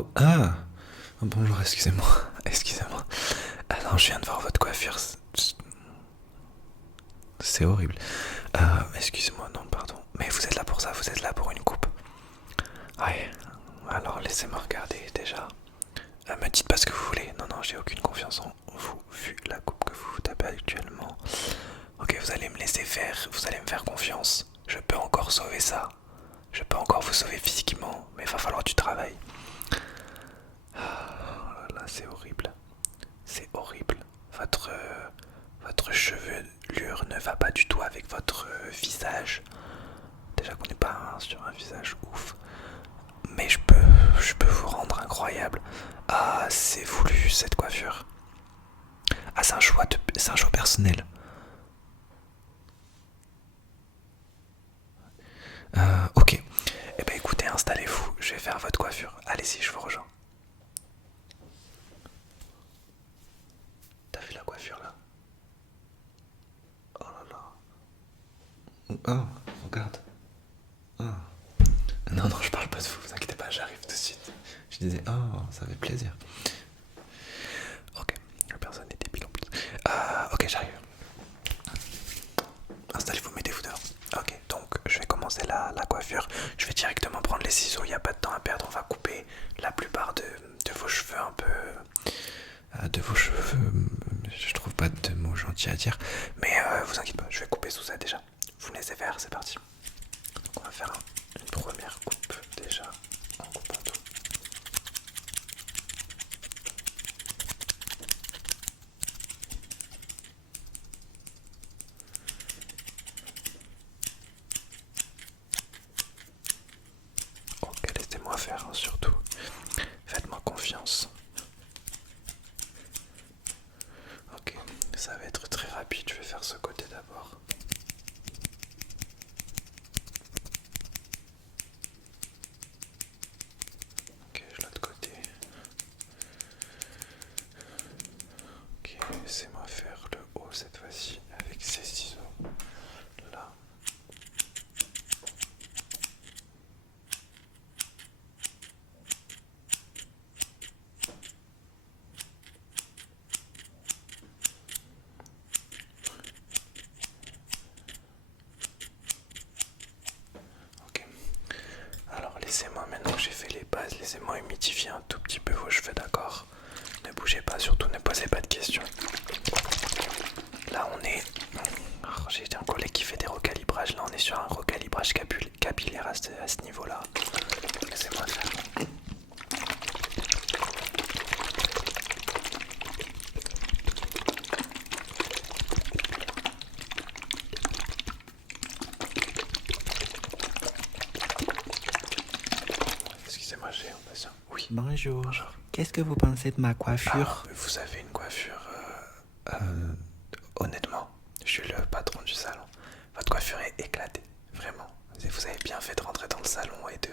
Oh, ah, bonjour, excusez-moi, excusez-moi. Ah non, je viens de voir votre coiffure, c'est horrible. Excusez-moi, non, pardon. Mais vous êtes là pour ça, vous êtes là pour une coupe. Ouais, alors laissez-moi regarder déjà. Me dites pas ce que vous voulez. Non, non, j'ai aucune confiance en vous, vu la coupe que vous vous tapez actuellement. Ok, vous allez me laisser faire, vous allez me faire confiance. Je peux encore sauver ça. Je peux encore vous sauver physiquement, mais il va falloir du travail. Oh là, c'est horrible. C'est horrible. Votre chevelure ne va pas du tout avec votre visage. Déjà qu'on n'est pas sur un visage ouf. Mais je peux vous rendre incroyable. Ah, c'est voulu cette coiffure. Ah, c'est un choix personnel. Ok. Eh ben écoutez, installez-vous. Je vais faire votre coiffure. Allez-y, je vous rejoins. T'as vu la coiffure là? Oh là là. Oh, regarde. Oh. Non, non, je parle pas de vous, vous inquiétez pas, j'arrive tout de suite. Je disais, oh, ça fait plaisir. Ok, la personne est débile en plus. Ok, j'arrive. Installez-vous, mettez-vous dehors. Ok, donc je vais commencer la coiffure. Je vais directement prendre les ciseaux, il n'y a pas de temps à perdre. On va couper la plupart de vos cheveux un peu. De vos cheveux. Je trouve pas de mots gentils à dire. Mais vous inquiétez pas, je vais couper tout ça déjà. Vous me laissez faire, c'est parti. Donc on va faire une première coupe déjà en coupant tout. Ok, laissez-moi faire hein, surtout. Faites-moi confiance. Ok, ça va être très rapide. Je vais faire ce côté d'abord. Ok, l'autre côté. Ok, laissez-moi faire le haut cette fois-ci avec ces ciseaux. Là. Ok. Alors laissez-moi, maintenant que j'ai fait les bases, laissez-moi humidifier un tout petit peu vos cheveux, d'accord? Ne bougez pas, surtout ne posez pas de questions. Là on est... Oh, j'ai un collègue qui fait des recalibrages, là on est sur un recalibrage capillaire à ce niveau-là. Laissez-moi faire. Excusez-moi, j'ai un patient. Oui. Bonjour. Bonjour. Qu'est-ce que vous pensez de ma coiffure? Vous avez une coiffure... honnêtement, je suis le patron du salon. Votre coiffure est éclatée, vraiment. Vous avez bien fait de rentrer dans le salon et de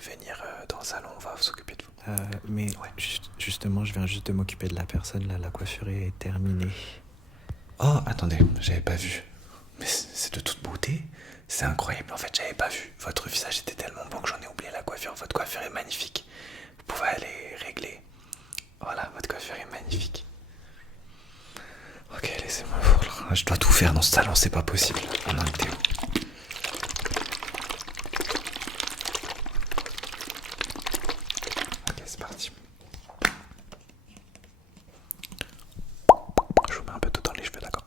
venir dans le salon, on va s'occuper de vous. Mais Ouais. justement, je viens juste de m'occuper de la personne, là, la coiffure est terminée. Oh, attendez, j'avais pas vu. Mais c'est de toute beauté. C'est incroyable, en fait, j'avais pas vu. Votre visage était tellement beau que j'en ai oublié la coiffure. Votre coiffure est magnifique. Vous pouvez aller régler. Voilà, votre coiffure est magnifique. Ok, laissez-moi voir. Je dois tout faire dans ce salon, c'est pas possible. On en était où? Ok, c'est parti. Je vous mets un peu tout dans les cheveux, d'accord?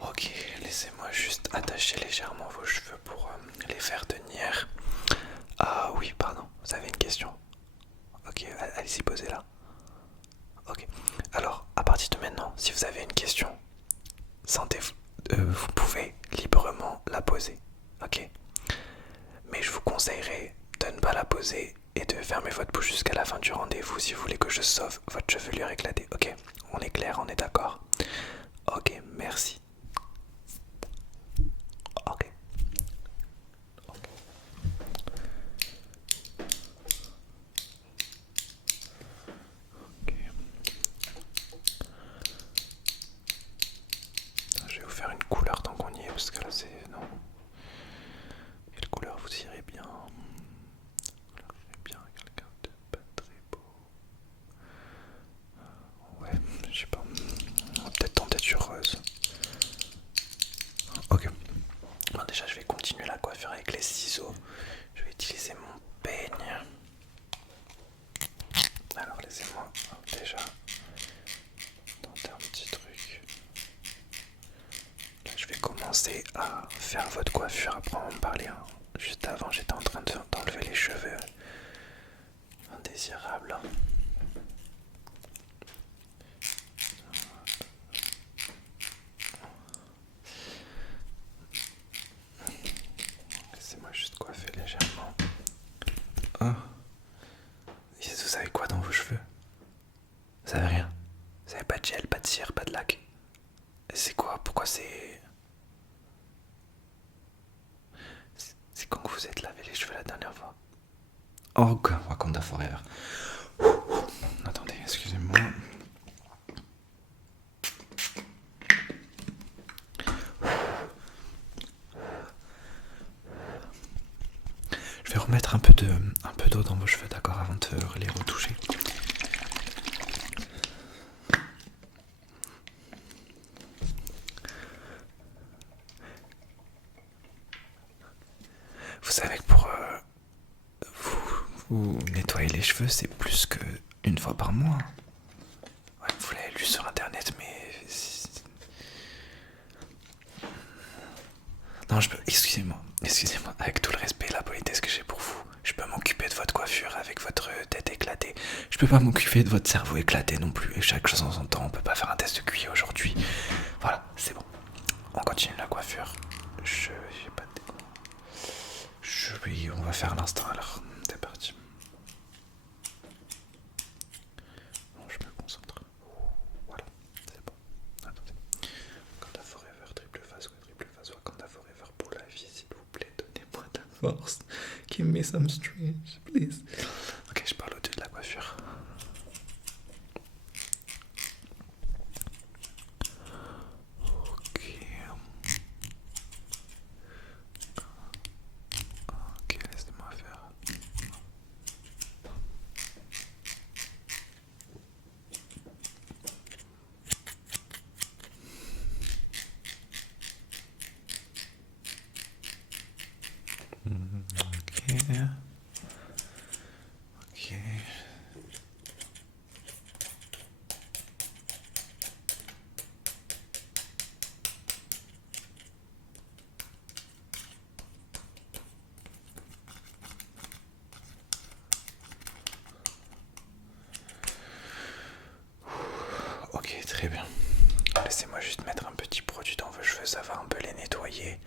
Ok, laissez-moi juste attacher légèrement vos cheveux pour les faire tenir. Ah oui, pardon, vous avez une question? Ok, allez-y, posez-la. Ok, alors, à partir de maintenant, si vous avez une question, sentez-vous, vous pouvez librement la poser. Ok? Mais je vous conseillerais de ne pas la poser et de fermer votre bouche jusqu'à la fin du rendez-vous si vous voulez que je sauve votre chevelure éclatée. Ok? On est clair, on est d'accord? Ok, merci. Alors laissez-moi déjà tenter un petit truc. Là, je vais commencer à faire votre coiffure, après on va me parler. Hein. Juste avant, j'étais en train d'enlever les cheveux indésirables. Laissez-moi juste coiffer légèrement. Oh. Vous savez quoi dans vos cheveux? Vous savez rien? Vous avez pas de gel, pas de cire, pas de lac? C'est quoi? Pourquoi c'est... C'est quand que vous êtes lavé les cheveux la dernière fois? Oh, Wakanda Forever. Attendez, excusez-moi. Je vais remettre un peu d'eau dans vos cheveux, d'accord, avant de les retoucher. Vous savez que pour vous nettoyer les cheveux, c'est plus qu'une fois par mois. Ouais, vous l'avez lu sur internet, mais... Non, excusez-moi, avec tout le respect et la politesse que j'ai pour vous, je peux m'occuper de votre coiffure avec votre tête éclatée. Je peux pas m'occuper de votre cerveau éclaté non plus. Et chaque chose en son temps, on peut pas faire un test de QI aujourd'hui. Voilà, c'est bon. On continue la coiffure. On va faire l'instant alors. C'est parti. Bon, je me concentre. Voilà, c'est bon. Attendez. Wakanda Forever, triple face, Wakanda Forever pour la vie, s'il vous plaît, donnez-moi de la force. Give me some strength, please. Ok, je parle au-dessus de la coiffure. Ok, laissez-moi faire. Ok. Ok, très bien. Laissez-moi juste mettre un petit produit dans vos cheveux, ça va un peu les nettoyer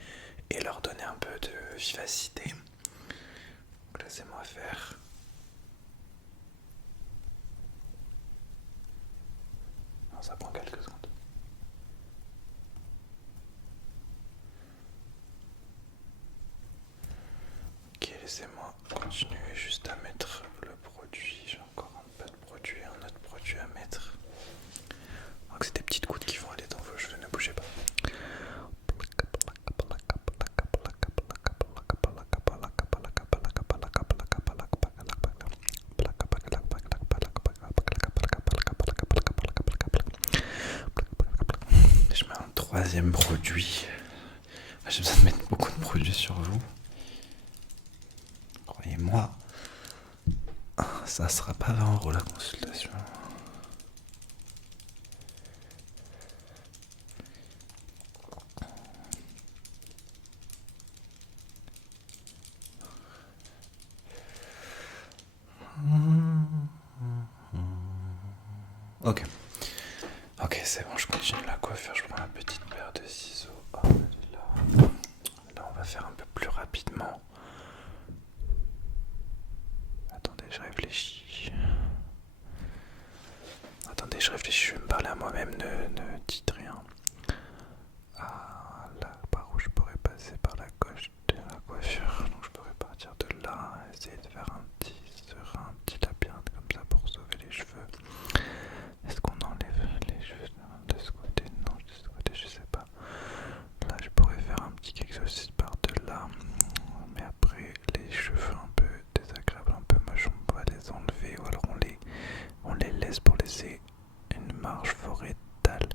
et leur donner un peu de vivacité. Donc laissez-moi faire. Non, ça prend quelques secondes. Ok, laissez-moi continuer juste à mettre le produit. J'ai encore un peu de produit, un autre produit à mettre. Donc c'est des petites gouttes qui vont aller dans vos cheveux, ne bougez pas. Je mets un troisième produit. J'ai besoin de mettre beaucoup de produits sur vous. Croyez-moi, ça sera pas vraiment drôle la consultation. Ok. Ok, c'est bon, je continue la coiffure. Je prends ma petite paire de ciseaux. Oh, là, on va faire un peu plus rapidement. Attendez, je réfléchis. Je vais me parler à moi-même, ne dites rien. Ah, là, par où je pourrais passer par la gauche de la coiffure. Donc je pourrais partir de là, essayer de faire un petit labyrinthe comme ça pour sauver les cheveux. Est-ce qu'on enlève les cheveux de ce côté? Non, de ce côté, je sais pas. Là, je pourrais faire un petit quelque chose par de là. Mais après, les cheveux un peu désagréables, un peu moches, on va les enlever ou alors on les laisse pour laisser une marge végétale.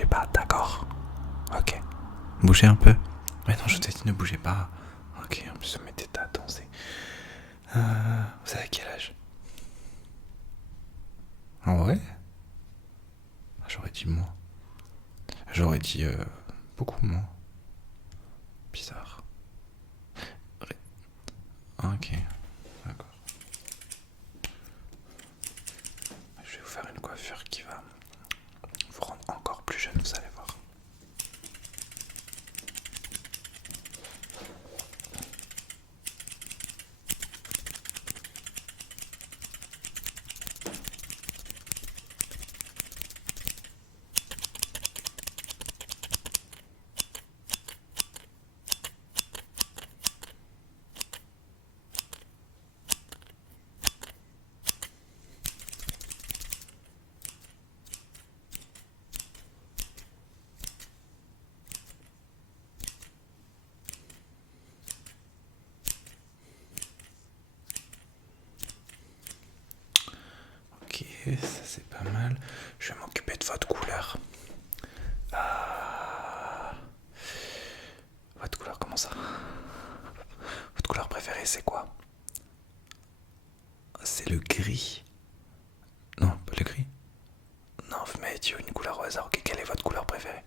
bougez pas, d'accord? Ok. Bougez un peu. Mais non, je t'ai dit ne bougez pas. Ok, en plus, mes états dansés. Vous avez quel âge? Ah ouais? J'aurais dit moins. J'aurais dit beaucoup moins. Bizarre. Ok, d'accord. Je vais vous faire une coiffure qui va vous rendre encore plus jeune, vous allez voir. Ok, ça c'est pas mal. Je vais m'occuper de votre couleur. Votre couleur, comment ça? Votre couleur préférée, c'est quoi? C'est le gris. Non, pas le gris. Non, vous m'avez dit une couleur au hasard. Ok, quelle est votre couleur préférée?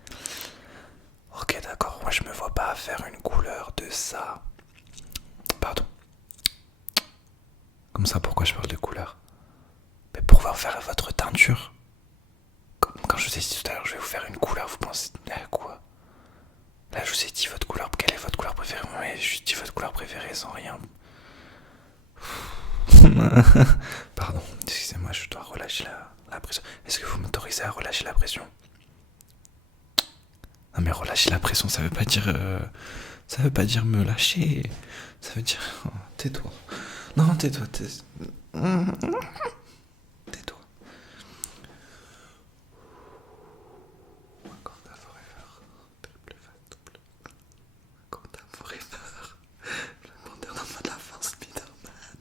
Ok, d'accord. Moi, je me vois pas faire une couleur de ça. Pardon. Comme ça, pourquoi je parle de couleur? Mais pour pouvoir faire votre teinture. Quand je vous ai dit tout à l'heure, je vais vous faire une couleur, vous pensez à quoi? Là, je vous ai dit votre couleur. Quelle est votre couleur préférée? Mais je dis votre couleur préférée sans rien. Pardon, excusez-moi, je dois relâcher la pression. Est-ce que vous m'autorisez à relâcher la pression? Non mais relâcher la pression, ça veut pas dire... ça veut pas dire me lâcher. Ça veut dire... Oh, tais-toi. Non, tais-toi. Tais-toi. Wakanda Forever. Triple face, double. Wakanda Forever. Le vendeur dans de la fin, Spider-Man.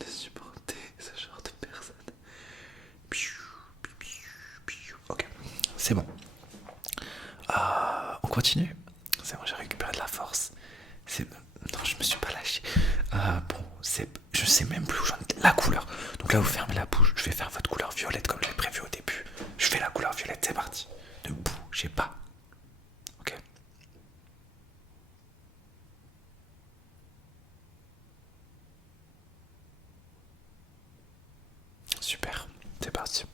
De supporter ce genre de personne. Ok, c'est bon. On continue. C'est bon, j'ai récupéré de la force. Non, je me suis pas lâché. Bon, je sais même plus où j'en étais. La couleur. Donc là, vous fermez la bouche. Je vais faire votre couleur violette comme j'avais prévu au début. Je fais la couleur violette, c'est parti. Ne bougez pas. Ok. Super, c'est parti.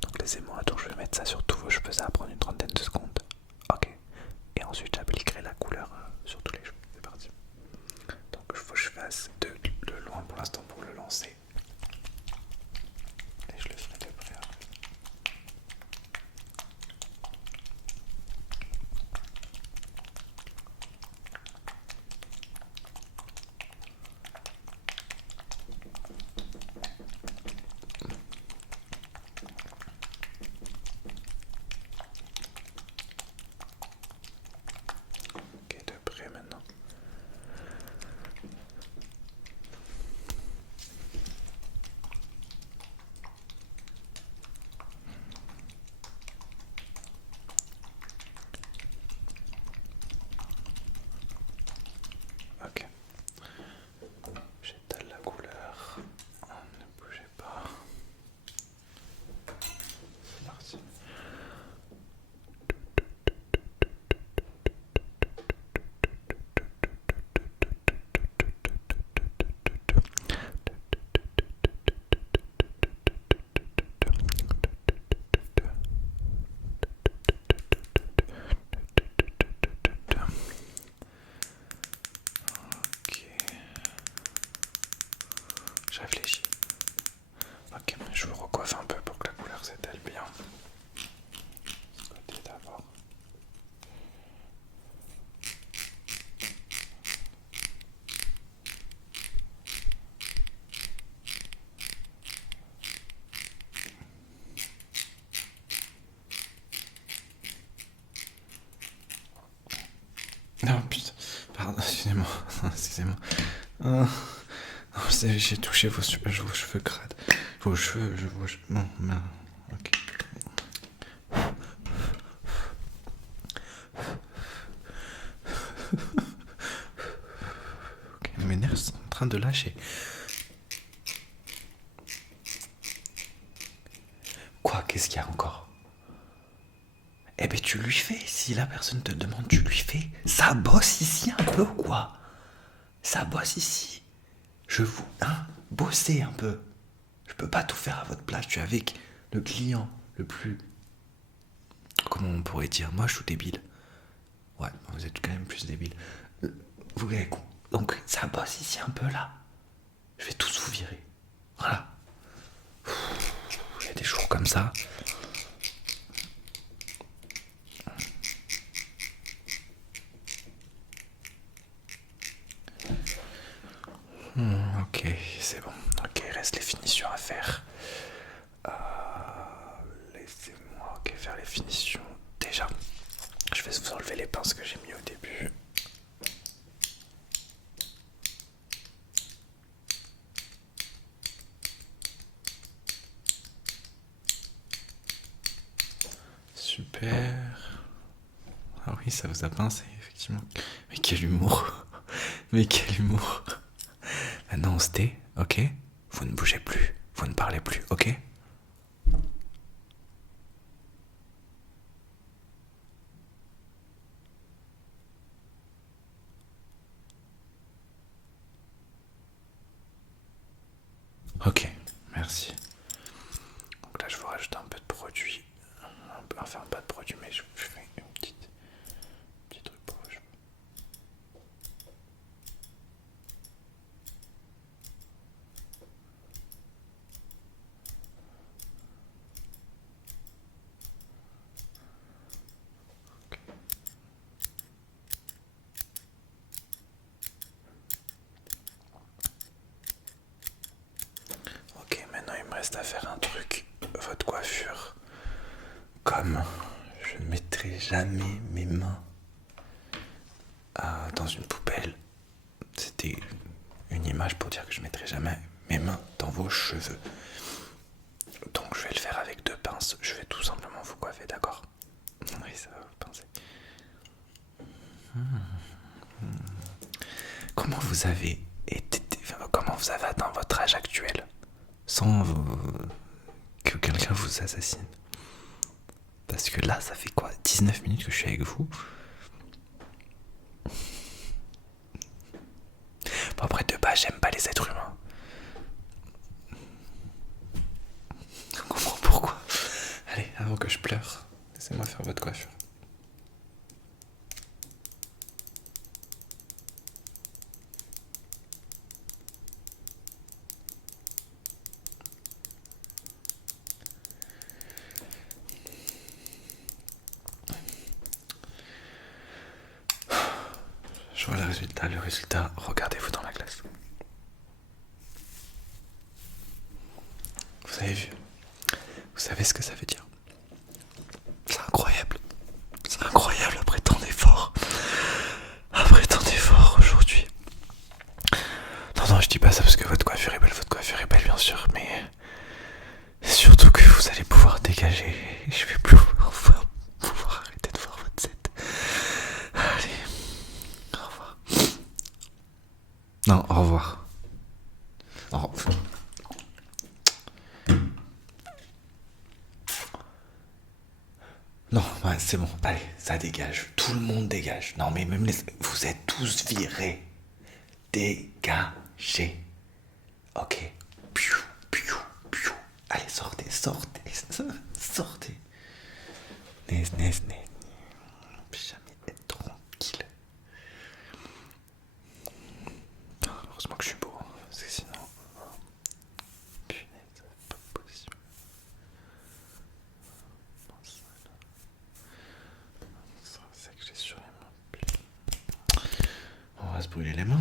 Donc laissez-moi, donc je vais mettre ça sur tous vos cheveux, ça va prendre une trentaine de secondes. Ok. Et ensuite j'appliquerai la couleur sur tous les cheveux. C'est parti. Donc il faut que je fasse de loin pour l'instant pour le lancer. Et je le ferai de près après. Ok, de près maintenant. Ok. J'étale la couleur. Ne bougez pas. C'est parti. Ok. Je réfléchis. Ok, je vous recoiffe un peu pour que la couleur s'étale bien. Ce côté d'abord. Non, putain. Pardon, excusez-moi. Excusez-moi. Non, j'ai touché vos cheveux crades. Vos cheveux, non, ok. Ok, mes nerfs sont en train de lâcher. Quoi? Qu'est-ce qu'il y a encore? Eh ben tu lui fais, si la personne te demande, tu lui fais. Ça bosse ici un peu ou quoi? Ça bosse ici. Je vous... Hein? Bossez un peu. Je peux pas tout faire à votre place, je suis avec le client le plus... Comment on pourrait dire? Moi je suis débile. Ouais, vous êtes quand même plus débile. Vous avez... Donc ça bosse ici un peu là. Je vais tous vous virer. Voilà. Il y a des jours comme ça. Ok, c'est bon. Ok, il reste les finitions à faire. Laissez-moi faire les finitions. Déjà, je vais vous enlever les pinces que j'ai mis au début. Super. Ah oui, ça vous a pincé, effectivement. Mais quel humour. Mais quel humour. Maintenant on se tait, ok? Vous ne bougez plus, vous ne parlez plus, ok? Ok, merci. Donc là, je vous rajoute un peu de produit. Enfin, pas de produit, mais je fais un petit truc pour vos cheveux. Ok, maintenant il me reste à faire un truc. Votre coiffure. Comme je ne mettrai jamais mes mains dans une poubelle, c'était une image pour dire que je ne mettrai jamais mes mains dans vos cheveux. Donc je vais le faire avec deux pinces. Je vais tout simplement vous coiffer, d'accord? Oui, ça va vous pincer. Comment vous avez été... Comment vous avez atteint votre âge actuel sans que quelqu'un vous assassine? Parce que là, ça fait quoi? 19 minutes que je suis avec vous. Bon, après, de base, j'aime pas les êtres humains. Je comprends pourquoi. Allez, avant que je pleure, laissez-moi faire votre coiffure. Je vois le résultat, regardez-vous dans la glace. Vous avez vu? Vous savez ce que ça veut dire? C'est incroyable. C'est incroyable après tant d'efforts. Après tant d'efforts aujourd'hui. Non, je dis pas ça parce que votre coiffure est belle bien sûr, mais surtout que vous allez pouvoir dégager. Je vais plus enfin pouvoir arrêter de voir votre set. Allez, au revoir. Non, au revoir. Au revoir. Non, ouais, c'est bon, allez, ça dégage. Tout le monde dégage. Non, mais même les... Vous êtes tous virés. Dégagez. Ok. Piou, piou, piou. Allez, sortez. Sortez. Nes. Jamais être tranquille. Heureusement que je suis beau, parce que sinon... Punaise, c'est pas possible. Ça, c'est que j'ai sur les mains. On va se brûler les mains.